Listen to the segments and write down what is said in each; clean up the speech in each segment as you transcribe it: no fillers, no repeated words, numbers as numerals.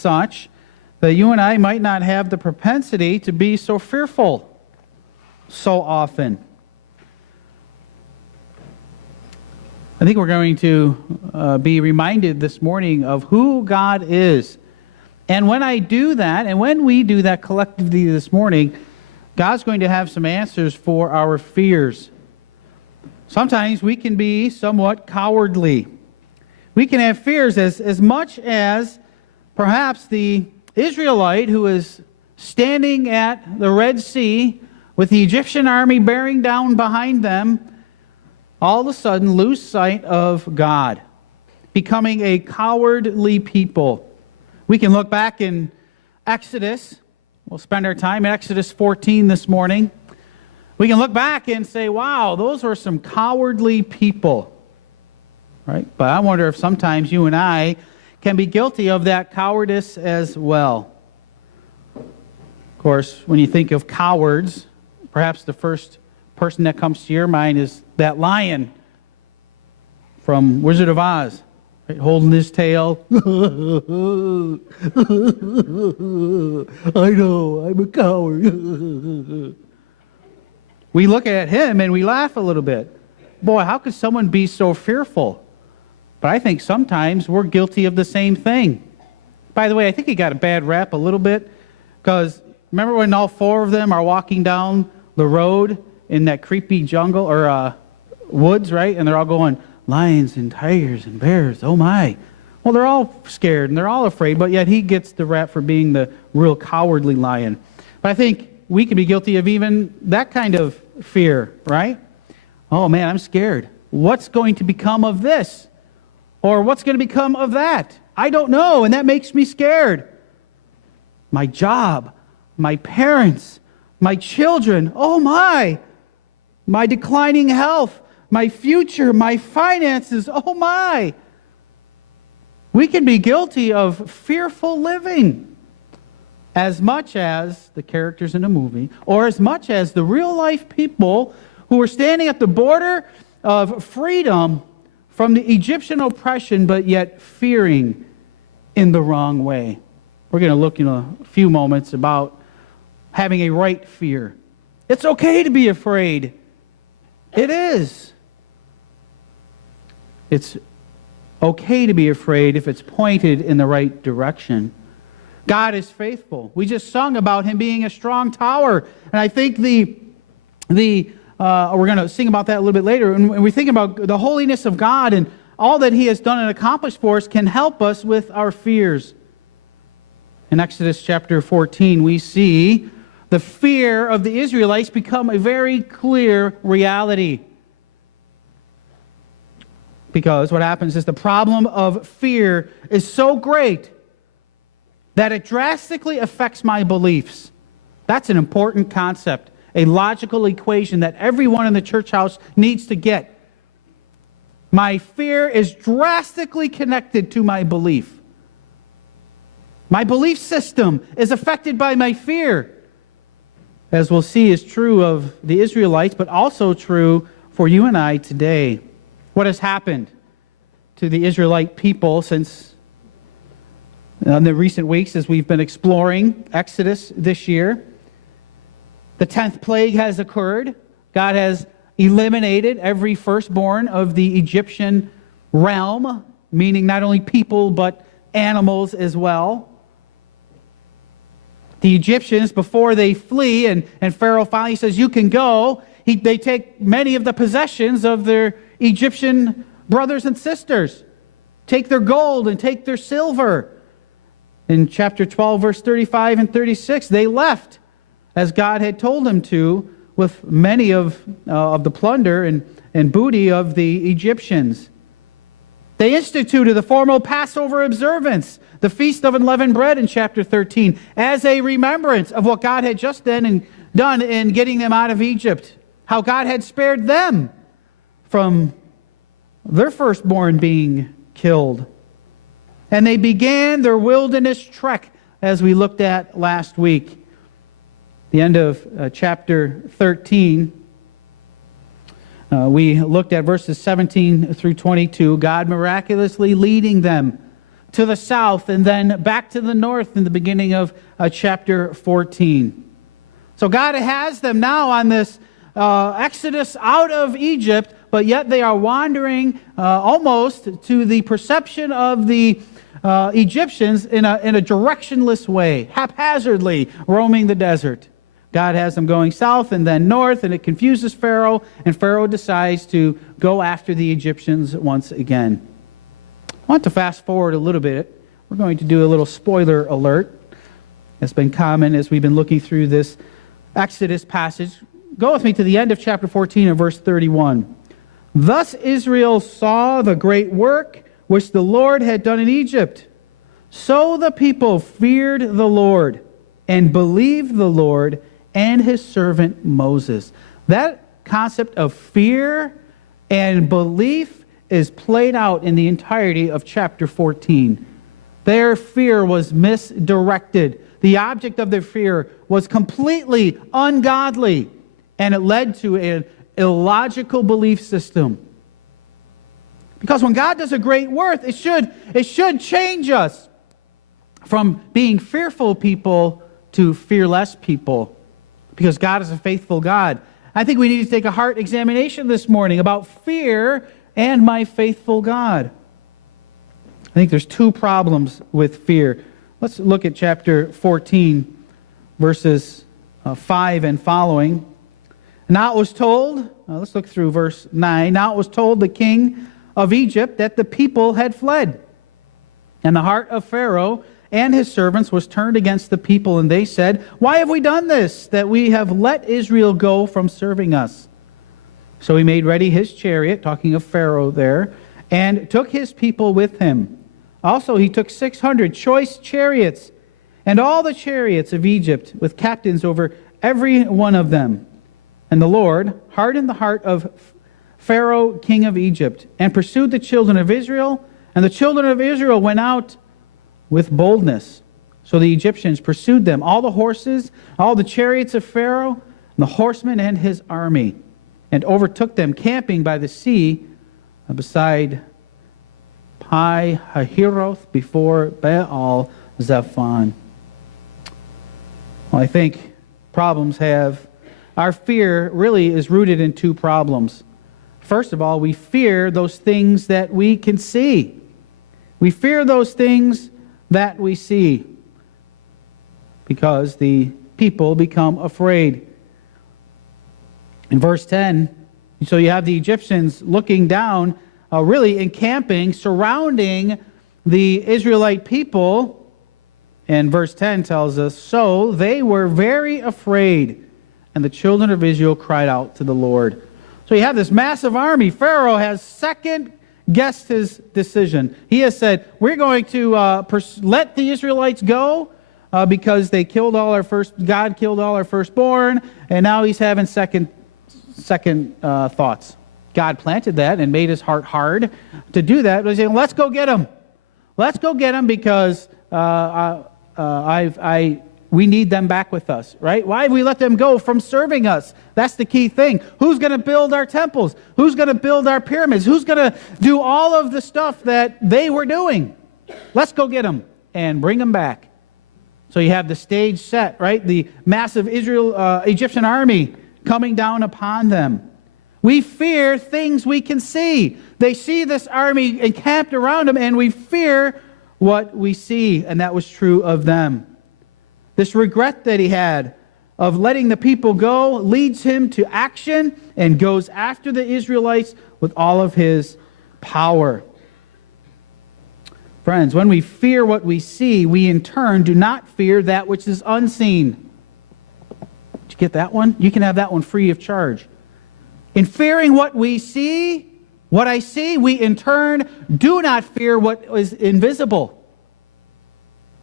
such that you and I might not have the propensity to be so fearful so often. I think we're going to be reminded this morning of who God is. And when I do that, and when we do that collectively this morning, God's going to have some answers for our fears. Sometimes we can be somewhat cowardly. We can have fears as much as perhaps the Israelite who is standing at the Red Sea with the Egyptian army bearing down behind them, all of a sudden lose sight of God, becoming a cowardly people. We can look back in Exodus. We'll spend our time in Exodus 14 this morning. We can look back and say, wow, those were some cowardly people. Right? But I wonder if sometimes you and I can be guilty of that cowardice as well. Of course, when you think of cowards, perhaps the first person that comes to your mind is that lion from Wizard of Oz, right? Holding his tail. I know, I'm a coward. We look at him and we laugh a little bit. Boy, how could someone be so fearful? But I think sometimes we're guilty of the same thing. By the way, I think he got a bad rap a little bit, because remember when all four of them are walking down the road in that creepy jungle or woods, right? And they're all going, lions and tigers and bears, oh my. Well, they're all scared and they're all afraid, but yet he gets the rap for being the real cowardly lion. But I think we can be guilty of even that kind of fear, right? Oh man, I'm scared. What's going to become of this? Or what's going to become of that? I don't know, and that makes me scared. My job, my parents, my children, oh my declining health, my future, my finances, oh my. We can be guilty of fearful living as much as the characters in a movie, or as much as the real life people who are standing at the border of freedom from the Egyptian oppression, but yet fearing in the wrong way. We're going to look in a few moments about having a right fear. It's okay to be afraid. It is. It's okay to be afraid if it's pointed in the right direction. God is faithful. We just sung about him being a strong tower. And I think we're going to sing about that a little bit later. And when we think about the holiness of God and all that he has done and accomplished for us can help us with our fears. In Exodus chapter 14, we see the fear of the Israelites become a very clear reality. Because what happens is the problem of fear is so great that it drastically affects my beliefs. That's an important concept, a logical equation that everyone in the church house needs to get. My fear is drastically connected to my belief. My belief system is affected by my fear. As we'll see is true of the Israelites, but also true for you and I today. What has happened to the Israelite people since in the recent weeks as we've been exploring Exodus this year? The 10th plague has occurred. God has eliminated every firstborn of the Egyptian realm, meaning not only people but animals as well. The Egyptians, before they flee, and Pharaoh finally says, you can go, they take many of the possessions of their Egyptian brothers and sisters. Take their gold and take their silver. In chapter 12, verse 35 and 36, they left as God had told them to, with many of the plunder and booty of the Egyptians. They instituted the formal Passover observance, the Feast of Unleavened Bread in chapter 13, as a remembrance of what God had just done in getting them out of Egypt, how God had spared them from their firstborn being killed. And they began their wilderness trek, as we looked at last week. The end of chapter 13, we looked at verses 17 through 22, God miraculously leading them to the south, and then back to the north in the beginning of chapter 14. So God has them now on this exodus out of Egypt, but yet they are wandering almost to the perception of the Egyptians in a directionless way, haphazardly roaming the desert. God has them going south and then north, and it confuses Pharaoh, and Pharaoh decides to go after the Egyptians once again. I want to fast forward a little bit. We're going to do a little spoiler alert. It's been common as we've been looking through this Exodus passage. Go with me to the end of chapter 14 and verse 31. Thus Israel saw the great work which the Lord had done in Egypt. So the people feared the Lord and believed the Lord and his servant Moses. That concept of fear and belief is played out in the entirety of chapter 14. Their fear was misdirected. The object of their fear was completely ungodly, and it led to an illogical belief system. Because when God does a great work, it should change us from being fearful people to fearless people, because God is a faithful God. I think we need to take a heart examination this morning about fear and my faithful God. I think there's two problems with fear. Let's look at chapter 14, verses 5 and following. Now it was told, let's look through verse 9. Now it was told the king of Egypt that the people had fled. And the heart of Pharaoh and his servants was turned against the people, and they said, why have we done this, that we have let Israel go from serving us? So he made ready his chariot, talking of Pharaoh there, and took his people with him. Also he took 600 choice chariots, and all the chariots of Egypt, with captains over every one of them. And the Lord hardened the heart of Pharaoh, king of Egypt, and pursued the children of Israel, and the children of Israel went out with boldness. So the Egyptians pursued them, all the horses, all the chariots of Pharaoh, and the horsemen and his army, and overtook them camping by the sea beside Pi-hahiroth before Baal Zephon. Well, I think our fear really is rooted in two problems. First of all, we fear those things that we can see. We fear those things that we see because the people become afraid. In verse 10, so you have the Egyptians looking down, really encamping, surrounding the Israelite people. And verse 10 tells us, so they were very afraid, and the children of Israel cried out to the Lord. So you have this massive army. Pharaoh has second-guessed his decision. He has said, we're going to let the Israelites go because God killed all our firstborn, and now he's having second thoughts. God planted that and made his heart hard to do that. But he's saying, let's go get them. Let's go get them because we need them back with us, right? Why have we let them go from serving us? That's the key thing. Who's going to build our temples? Who's going to build our pyramids? Who's going to do all of the stuff that they were doing? Let's go get them and bring them back. So you have the stage set, right? The massive Egyptian army coming down upon them. We fear things we can see. They see this army encamped around them, and we fear what we see, and that was true of them. This regret that he had of letting the people go leads him to action and goes after the Israelites with all of his power. Friends, when we fear what we see, we in turn do not fear that which is unseen. Did you get that one? You can have that one free of charge. In fearing what we see, what I see, we in turn do not fear what is invisible.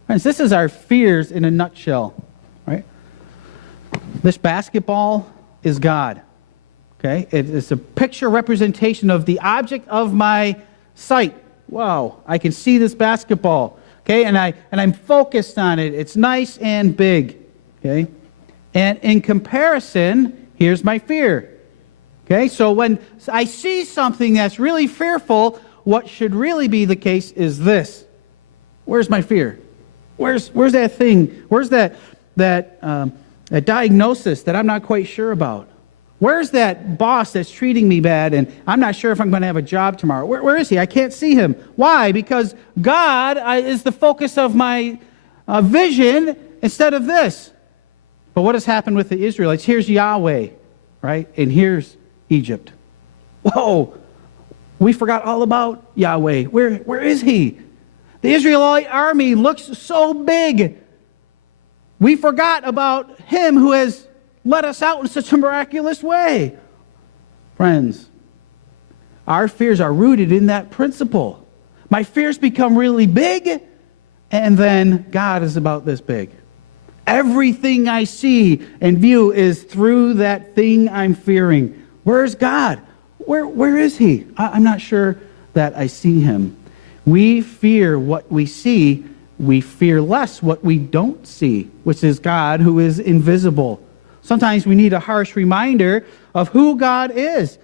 Friends, this is our fears in a nutshell, right? This basketball is God, okay? It is a picture representation of the object of my sight. Wow, I can see this basketball, okay? And I'm focused on it. It's nice and big, okay? And in comparison, here's my fear, okay? So when I see something that's really fearful, what should really be the case is this. Where's my fear? Where's that thing? Where's that diagnosis that I'm not quite sure about? Where's that boss that's treating me bad and I'm not sure if I'm going to have a job tomorrow? Where is he? I can't see him. Why? Because God is the focus of my vision instead of this. But what has happened with the Israelites? Here's Yahweh, right? And here's Egypt. Whoa, we forgot all about Yahweh. Where is he? The Israelite army looks so big. We forgot about him who has led us out in such a miraculous way. Friends, our fears are rooted in that principle. My fears become really big, and then God is about this big. Everything I see and view is through that thing I'm fearing. Where's God? Where is he? I'm not sure that I see him. We fear what we see. We fear less what we don't see, which is God who is invisible. Sometimes we need a harsh reminder of who God is.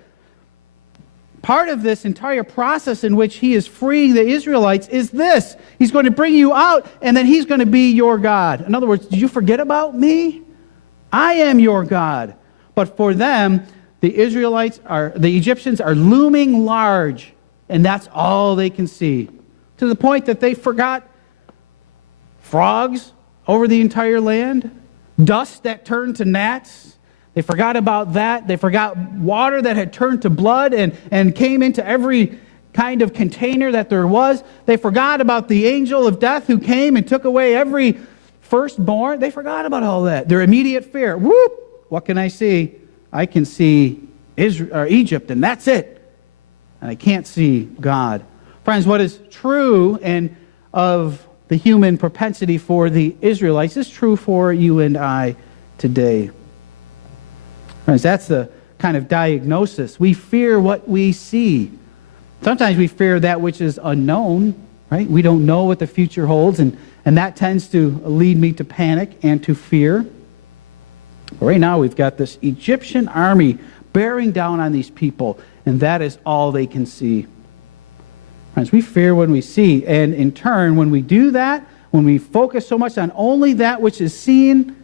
Part of this entire process in which he is freeing the Israelites is this. He's going to bring you out, and then he's going to be your God. In other words, did you forget about me? I am your God. But for them, the Egyptians are looming large, and that's all they can see. To the point that they forgot frogs over the entire land, dust that turned to gnats. They forgot about that. They forgot water that had turned to blood and came into every kind of container that there was. They forgot about the angel of death who came and took away every firstborn. They forgot about all that. Their immediate fear. Whoop! What can I see? I can see Egypt, and that's it. And I can't see God. Friends, what is true and of the human propensity for the Israelites is true for you and I today. Friends, that's the kind of diagnosis. We fear what we see. Sometimes we fear that which is unknown, right? We don't know what the future holds, and that tends to lead me to panic and to fear. But right now we've got this Egyptian army bearing down on these people, and that is all they can see. Friends, we fear when we see, and in turn, when we do that, when we focus so much on only that which is seen,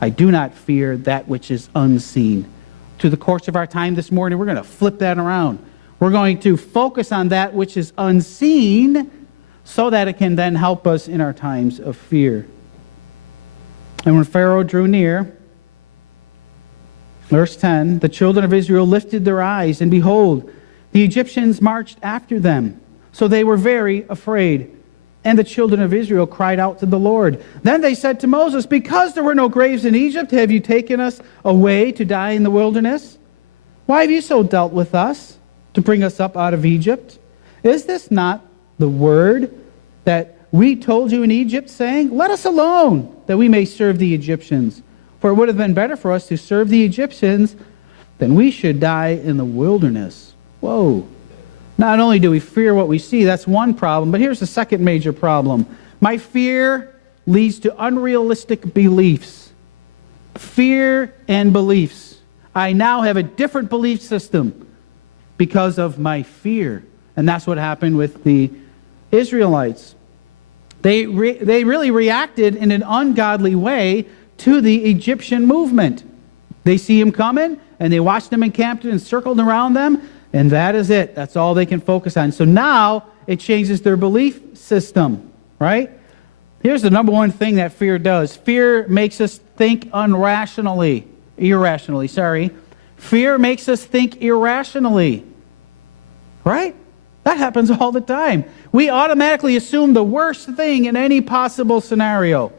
I do not fear that which is unseen. To the course of our time this morning, we're going to flip that around. We're going to focus on that which is unseen so that it can then help us in our times of fear. And when Pharaoh drew near, verse 10, the children of Israel lifted their eyes, and behold, the Egyptians marched after them. So they were very afraid. And the children of Israel cried out to the Lord. Then they said to Moses, because there were no graves in Egypt, have you taken us away to die in the wilderness? Why have you so dealt with us to bring us up out of Egypt? Is this not the word that we told you in Egypt, saying, let us alone, that we may serve the Egyptians? For it would have been better for us to serve the Egyptians than we should die in the wilderness. Whoa. Not only do we fear what we see, that's one problem, but here's the second major problem. My fear leads to unrealistic beliefs. Fear and beliefs. I now have a different belief system because of my fear. And that's what happened with the Israelites. They really reacted in an ungodly way to the Egyptian movement. They see him coming, and they watched them encamped and circled around them, and that is it. That's all they can focus on. So now it changes their belief system, right? Here's the number one thing that fear does. Fear makes us think irrationally. Fear makes us think irrationally, right? That happens all the time. We automatically assume the worst thing in any possible scenario,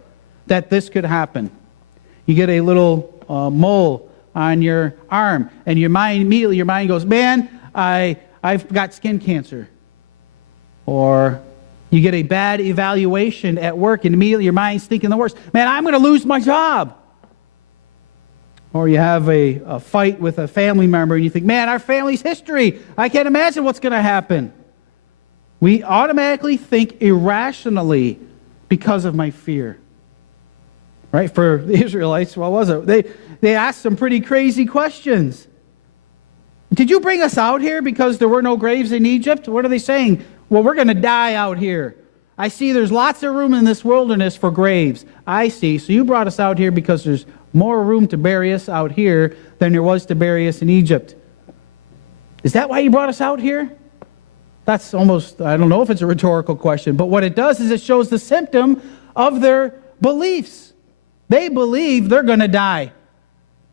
that this could happen. You get a little mole on your arm, and your mind goes, man, I've got skin cancer. Or you get a bad evaluation at work, and immediately your mind's thinking the worst. Man, I'm going to lose my job. Or you have a fight with a family member, and you think, man, our family's history. I can't imagine what's going to happen. We automatically think irrationally because of my fear. Right? For the Israelites, what was it? They asked some pretty crazy questions. Did you bring us out here because there were no graves in Egypt? What are they saying? Well, we're going to die out here. I see there's lots of room in this wilderness for graves. I see. So you brought us out here because there's more room to bury us out here than there was to bury us in Egypt. Is that why you brought us out here? That's almost, I don't know if it's a rhetorical question, but what it does is it shows the symptom of their beliefs. They believe they're going to die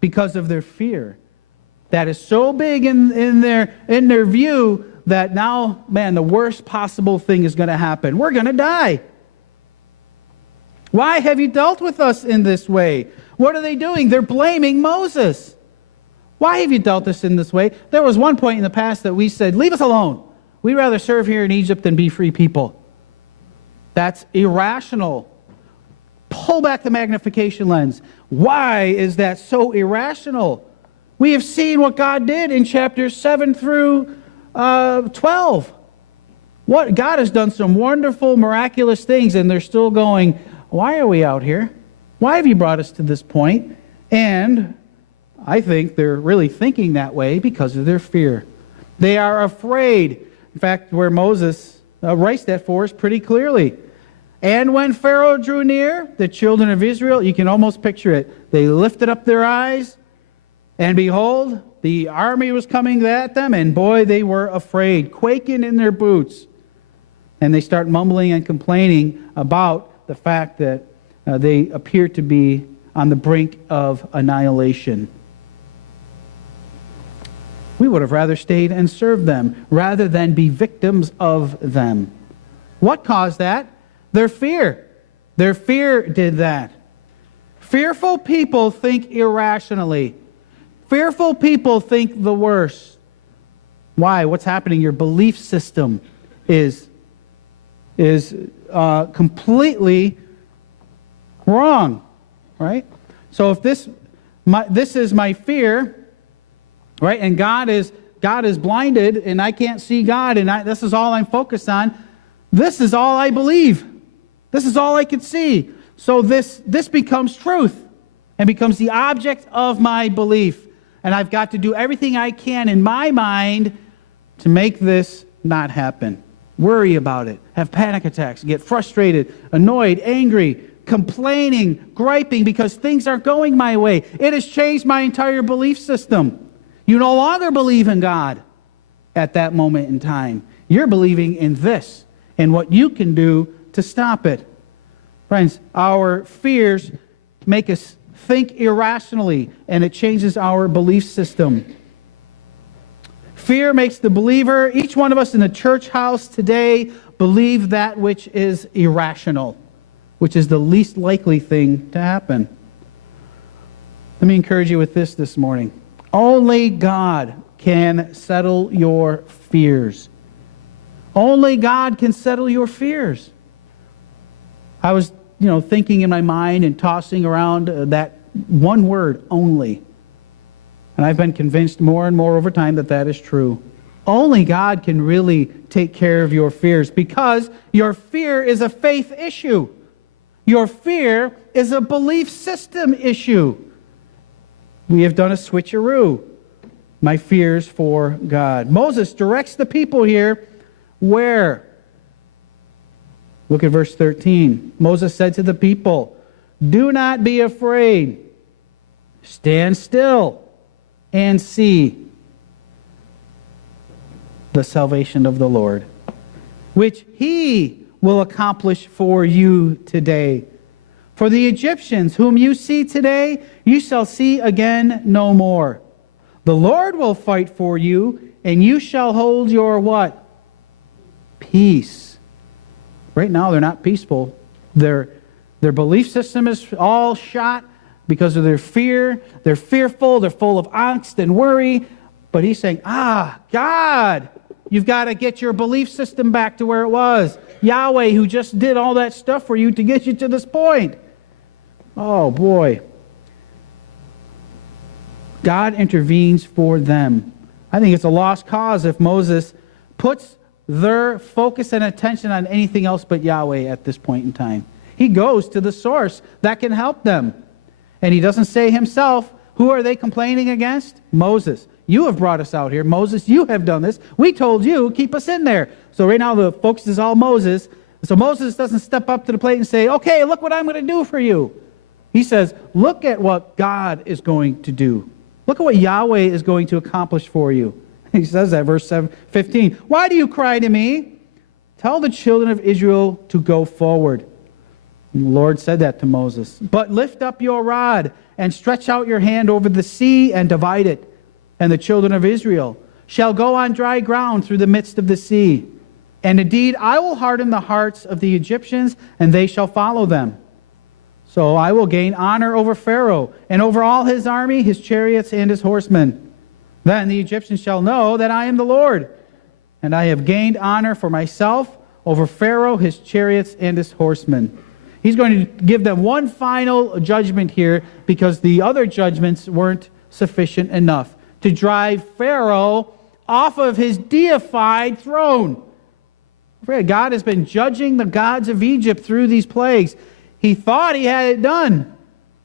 because of their fear. That is so big in their view that now, man, the worst possible thing is going to happen. We're going to die. Why have you dealt with us in this way? What are they doing? They're blaming Moses. Why have you dealt us in this way? There was one point in the past that we said, leave us alone. We'd rather serve here in Egypt than be free people. That's irrational. Pull back the magnification lens. Why is that so irrational? We have seen what God did in chapters 7 through 12. What God has done some wonderful, miraculous things, and they're still going, why are we out here? Why have you brought us to this point? And I think they're really thinking that way because of their fear. They are afraid. In fact, where Moses writes that for us pretty clearly. And when Pharaoh drew near, the children of Israel, you can almost picture it, they lifted up their eyes, and behold, the army was coming at them, and boy, they were afraid, quaking in their boots. And they start mumbling and complaining about the fact that they appear to be on the brink of annihilation. We would have rather stayed and served them rather than be victims of them. What caused that? Their fear. Their fear did that. Fearful people think irrationally. Fearful people think the worst. Why? What's happening? Your belief system is completely wrong, right? So if this is my fear, right, and God is blinded, and I can't see God, and this is all I'm focused on. This is all I believe. This is all I can see. So this becomes truth and becomes the object of my belief. And I've got to do everything I can in my mind to make this not happen. Worry about it, have panic attacks, get frustrated, annoyed, angry, complaining, griping because things aren't going my way. It has changed my entire belief system. You no longer believe in God at that moment in time. You're believing in this and what you can do to stop it. Friends, our fears make us think irrationally, and it changes our belief system. Fear makes the believer, each one of us in the church house today, believe that which is irrational, which is the least likely thing to happen. Let me encourage you with this morning. Only God can settle your fears. Only God can settle your fears. I was, thinking in my mind and tossing around that one word, only. And I've been convinced more and more over time that is true. Only God can really take care of your fears because your fear is a faith issue. Your fear is a belief system issue. We have done a switcheroo. My fears for God. Moses directs the people here where? Look at verse 13. Moses said to the people, do not be afraid. Stand still and see the salvation of the Lord, which he will accomplish for you today. For the Egyptians whom you see today, you shall see again no more. The Lord will fight for you, and you shall hold your what? Peace. Right now, they're not peaceful. Their belief system is all shot because of their fear. They're fearful. They're full of angst and worry. But he's saying, God, you've got to get your belief system back to where it was. Yahweh, who just did all that stuff for you to get you to this point. Oh, boy. God intervenes for them. I think it's a lost cause if Moses puts their focus and attention on anything else but Yahweh at this point in time. He goes to the source that can help them. And he doesn't say himself, who are they complaining against? Moses. You have brought us out here. Moses, you have done this. We told you, keep us in there. So right now the focus is all Moses. So Moses doesn't step up to the plate and say, okay, look what I'm going to do for you. He says, look at what God is going to do. Look at what Yahweh is going to accomplish for you. He says that, verse 15. Why do you cry to me? Tell the children of Israel to go forward. And the Lord said that to Moses. But lift up your rod and stretch out your hand over the sea and divide it. And the children of Israel shall go on dry ground through the midst of the sea. And indeed, I will harden the hearts of the Egyptians, and they shall follow them. So I will gain honor over Pharaoh, and over all his army, his chariots, and his horsemen. Then the Egyptians shall know that I am the Lord, and I have gained honor for myself over Pharaoh, his chariots, and his horsemen. He's going to give them one final judgment here, because the other judgments weren't sufficient enough to drive Pharaoh off of his deified throne. God has been judging the gods of Egypt through these plagues. He thought he had it done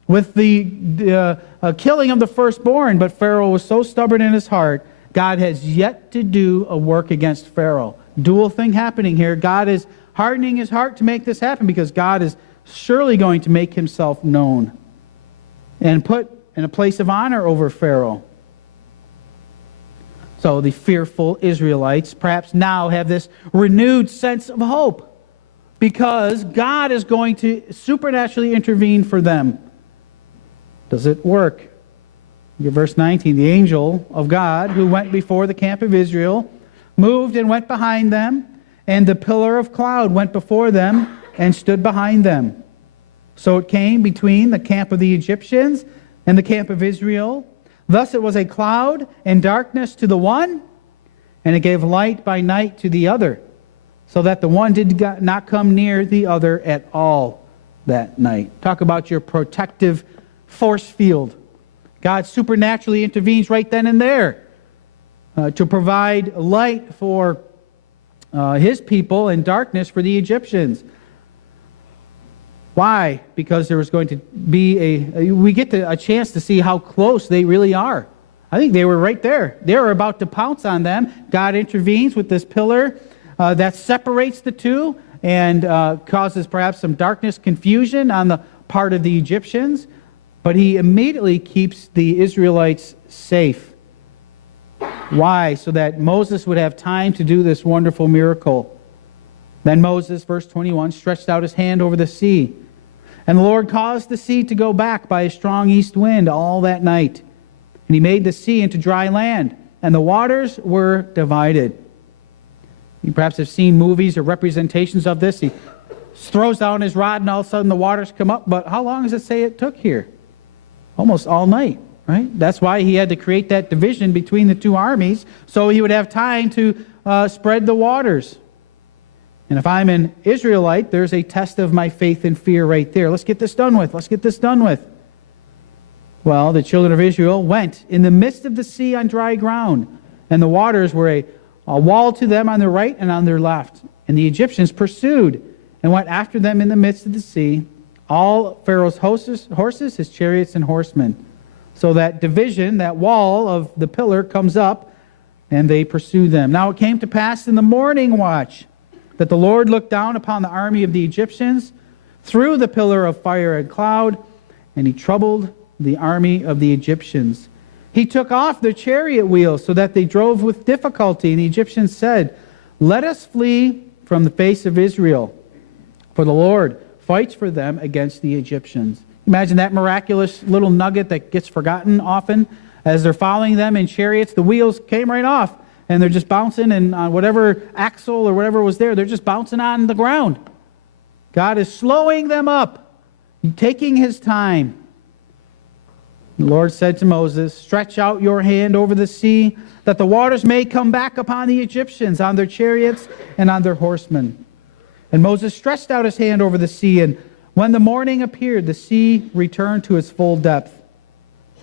with the killing of the firstborn, but Pharaoh was so stubborn in his heart. God has yet to do a work against Pharaoh. Dual thing happening here. God is hardening his heart to make this happen, because God is surely going to make himself known and put in a place of honor over Pharaoh. So the fearful Israelites perhaps now have this renewed sense of hope, because God is going to supernaturally intervene for them. Does it work? Verse 19, the angel of God who went before the camp of Israel moved and went behind them, and the pillar of cloud went before them and stood behind them. So it came between the camp of the Egyptians and the camp of Israel. Thus it was a cloud and darkness to the one, and it gave light by night to the other, so that the one did not come near the other at all that night. Talk about your protective force field. God supernaturally intervenes right then and there to provide light for his people and darkness for the Egyptians. Why? Because there was going to be we get a chance to see how close they really are. I think they were right there. They were about to pounce on them. God intervenes with this pillar that separates the two and causes perhaps some darkness, confusion on the part of the Egyptians. But he immediately keeps the Israelites safe. Why? So that Moses would have time to do this wonderful miracle. Then Moses, verse 21, stretched out his hand over the sea. And the Lord caused the sea to go back by a strong east wind all that night. And he made the sea into dry land, and the waters were divided. You perhaps have seen movies or representations of this. He throws down his rod, and all of a sudden the waters come up. But how long does it say it took here? Almost all night, right? That's why he had to create that division between the two armies, so he would have time to spread the waters. And if I'm an Israelite, there's a test of my faith and fear right there. Let's get this done with. Let's get this done with. Well, the children of Israel went in the midst of the sea on dry ground, and the waters were a wall to them on their right and on their left. And the Egyptians pursued and went after them in the midst of the sea, all Pharaoh's horses, his chariots, and horsemen. So that division, that wall of the pillar comes up, and they pursue them. Now it came to pass in the morning watch that the Lord looked down upon the army of the Egyptians through the pillar of fire and cloud, and he troubled the army of the Egyptians. He took off their chariot wheels so that they drove with difficulty, and the Egyptians said, "Let us flee from the face of Israel, for the Lord fights for them against the Egyptians." Imagine that miraculous little nugget that gets forgotten often. As they're following them in chariots, the wheels came right off, and they're just bouncing, and on whatever axle or whatever was there, they're just bouncing on the ground. God is slowing them up, taking his time. The Lord said to Moses, "Stretch out your hand over the sea, that the waters may come back upon the Egyptians, on their chariots and on their horsemen." And Moses stretched out his hand over the sea, and when the morning appeared, the sea returned to its full depth.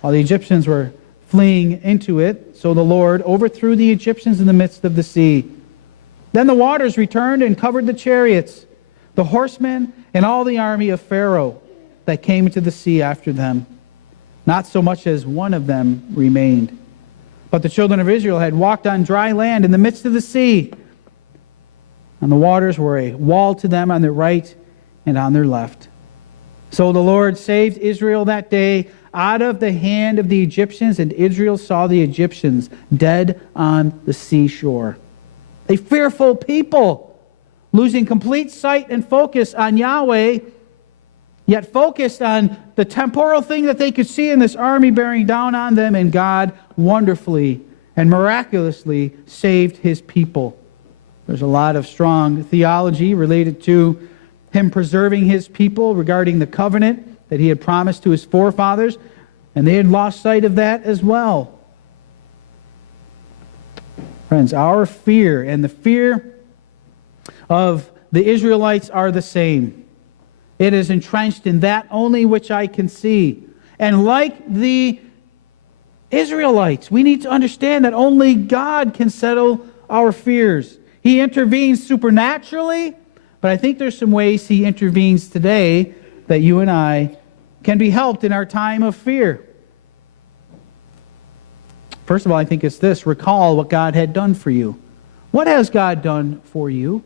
While the Egyptians were fleeing into it, so the Lord overthrew the Egyptians in the midst of the sea. Then the waters returned and covered the chariots, the horsemen, and all the army of Pharaoh that came into the sea after them. Not so much as one of them remained. But the children of Israel had walked on dry land in the midst of the sea, and the waters were a wall to them on their right and on their left. So the Lord saved Israel that day out of the hand of the Egyptians, and Israel saw the Egyptians dead on the seashore. A fearful people, losing complete sight and focus on Yahweh, yet focused on the temporal thing that they could see in this army bearing down on them, and God wonderfully and miraculously saved his people. There's a lot of strong theology related to him preserving his people regarding the covenant that he had promised to his forefathers, and they had lost sight of that as well. Friends, our fear and the fear of the Israelites are the same. It is entrenched in that only which I can see. And like the Israelites, we need to understand that only God can settle our fears. He intervenes supernaturally, but I think there's some ways he intervenes today that you and I can be helped in our time of fear. First of all, I think it's this: recall what God had done for you. What has God done for you?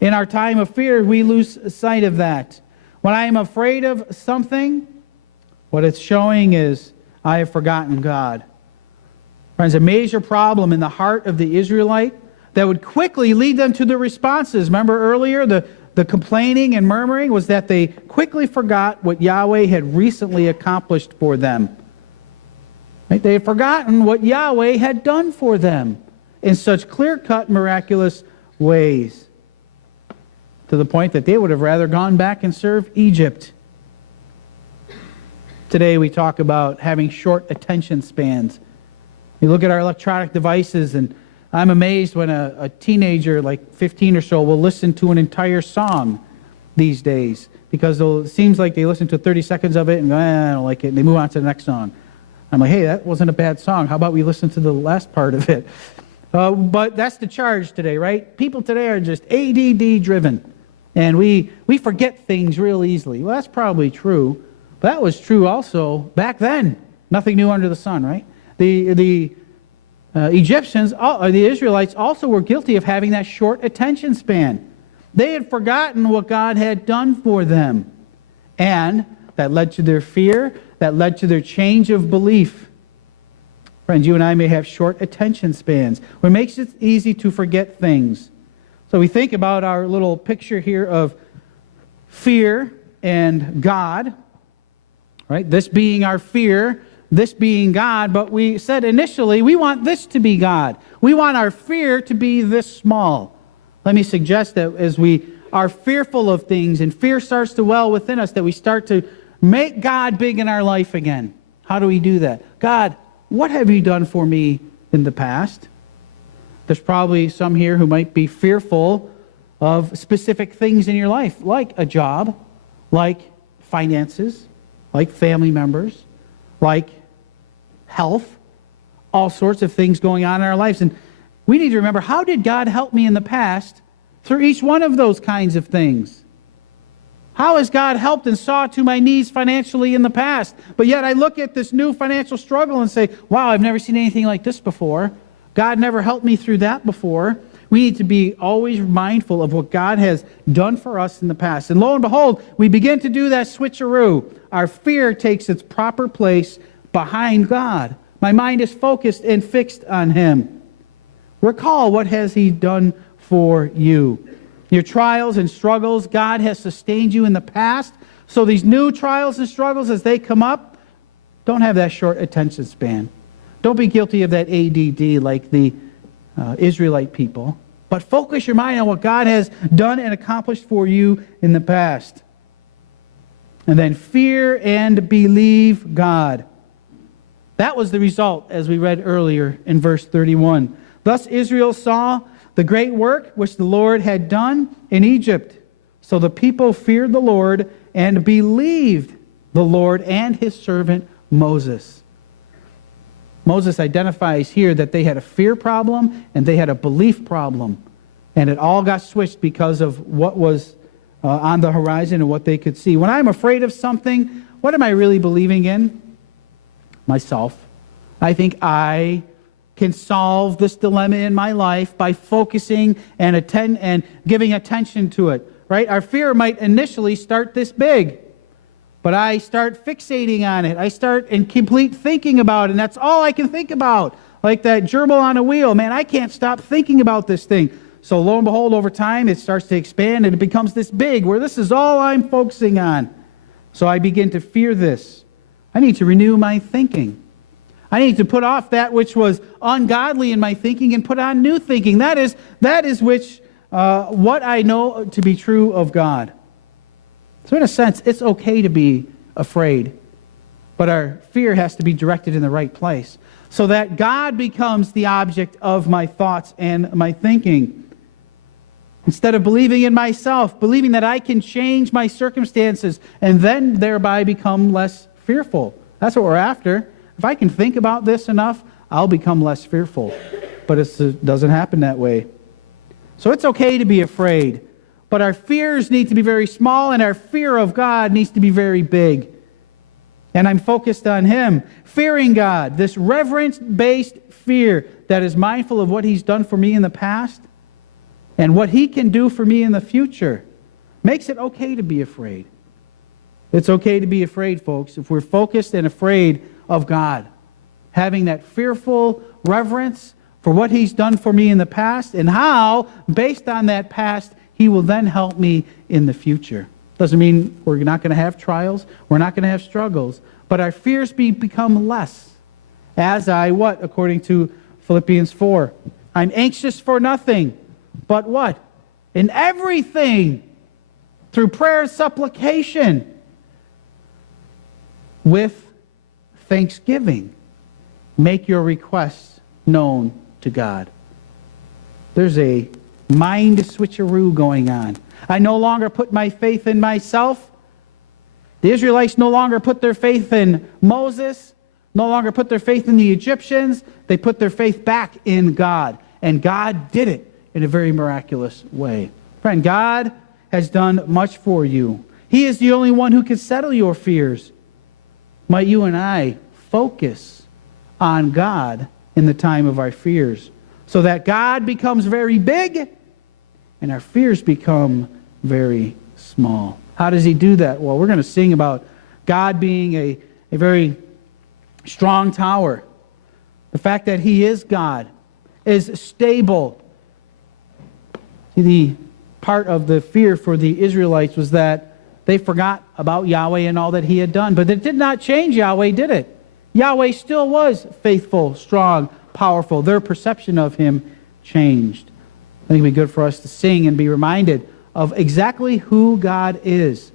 In our time of fear, we lose sight of that. When I am afraid of something, what it's showing is I have forgotten God. Friends, a major problem in the heart of the Israelite that would quickly lead them to the responses. Remember earlier, the complaining and murmuring was that they quickly forgot what Yahweh had recently accomplished for them. Right? They had forgotten what Yahweh had done for them in such clear-cut, miraculous ways, to the point that they would have rather gone back and served Egypt. Today we talk about having short attention spans. You look at our electronic devices, and I'm amazed when a teenager, like 15 or so, will listen to an entire song these days, because it seems like they listen to 30 seconds of it and go, I don't like it, and they move on to the next song. I'm like, hey, that wasn't a bad song. How about we listen to the last part of it? But that's the charge today, right? People today are just ADD driven, and we forget things real easily. Well, that's probably true, but that was true also back then. Nothing new under the sun, right? The Egyptians, or the Israelites, also were guilty of having that short attention span. They had forgotten what God had done for them, and that led to their fear, that led to their change of belief. Friends, you and I may have short attention spans, what makes it easy to forget things. So we think about our little picture here of fear and God, right? This being our fear, this being God, but we said initially we want this to be God. We want our fear to be this small. Let me suggest that as we are fearful of things and fear starts to well within us, that we start to make God big in our life again. How do we do that? God, what have you done for me in the past? There's probably some here who might be fearful of specific things in your life, like a job, like finances, like family members, like health, all sorts of things going on in our lives. And we need to remember, how did God help me in the past through each one of those kinds of things? How has God helped and saw to my needs financially in the past? But yet I look at this new financial struggle and say, wow, I've never seen anything like this before. God never helped me through that before. We need to be always mindful of what God has done for us in the past. And lo and behold, we begin to do that switcheroo. Our fear takes its proper place behind God. My mind is focused and fixed on Him. Recall, what has He done for you? Your trials and struggles, God has sustained you in the past. So these new trials and struggles, as they come up, don't have that short attention span. Don't be guilty of that ADD like the Israelite people. But focus your mind on what God has done and accomplished for you in the past. And then fear and believe God. That was the result, as we read earlier in verse 31. Thus Israel saw the great work which the Lord had done in Egypt. So the people feared the Lord and believed the Lord and His servant Moses. Moses identifies here that they had a fear problem and they had a belief problem. And it all got switched because of what was on the horizon and what they could see. When I'm afraid of something, what am I really believing in? Myself. I think I can solve this dilemma in my life by focusing and giving attention to it, right? Our fear might initially start this big, but I start fixating on it. I start in complete thinking about it, and that's all I can think about. Like that gerbil on a wheel. Man, I can't stop thinking about this thing. So lo and behold, over time, it starts to expand, and it becomes this big, where this is all I'm focusing on. So I begin to fear this. I need to renew my thinking. I need to put off that which was ungodly in my thinking and put on new thinking. That is what I know to be true of God. So in a sense, it's okay to be afraid, but our fear has to be directed in the right place so that God becomes the object of my thoughts and my thinking. Instead of believing in myself, believing that I can change my circumstances and then thereby become less fearful. That's what we're after. If I can think about this enough, I'll become less fearful. But it doesn't happen that way. So it's okay to be afraid. But our fears need to be very small, and our fear of God needs to be very big. And I'm focused on Him. Fearing God, this reverence-based fear that is mindful of what He's done for me in the past and what He can do for me in the future, makes it okay to be afraid. It's okay to be afraid, folks, if we're focused and afraid of God. Having that fearful reverence for what He's done for me in the past and how, based on that past, He will then help me in the future. Doesn't mean we're not going to have trials, we're not going to have struggles, but our fears become less. As I, what? According to Philippians 4. I'm anxious for nothing, but what? In everything, through prayer and supplication, with thanksgiving, make your requests known to God. There's a mind switcheroo going on. I no longer put my faith in myself. The Israelites no longer put their faith in Moses, no longer put their faith in the Egyptians. They put their faith back in God. And God did it in a very miraculous way. Friend, God has done much for you. He is the only one who can settle your fears. Might you and I focus on God in the time of our fears so that God becomes very big and our fears become very small. How does He do that? Well, we're going to sing about God being a very strong tower. The fact that He is God is stable. See, the part of the fear for the Israelites was that they forgot about Yahweh and all that He had done. But it did not change Yahweh, did it? Yahweh still was faithful, strong, powerful. Their perception of Him changed. I think it would be good for us to sing and be reminded of exactly who God is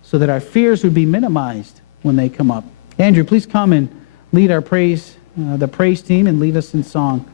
so that our fears would be minimized when they come up. Andrew, please come and lead our the praise team and lead us in song.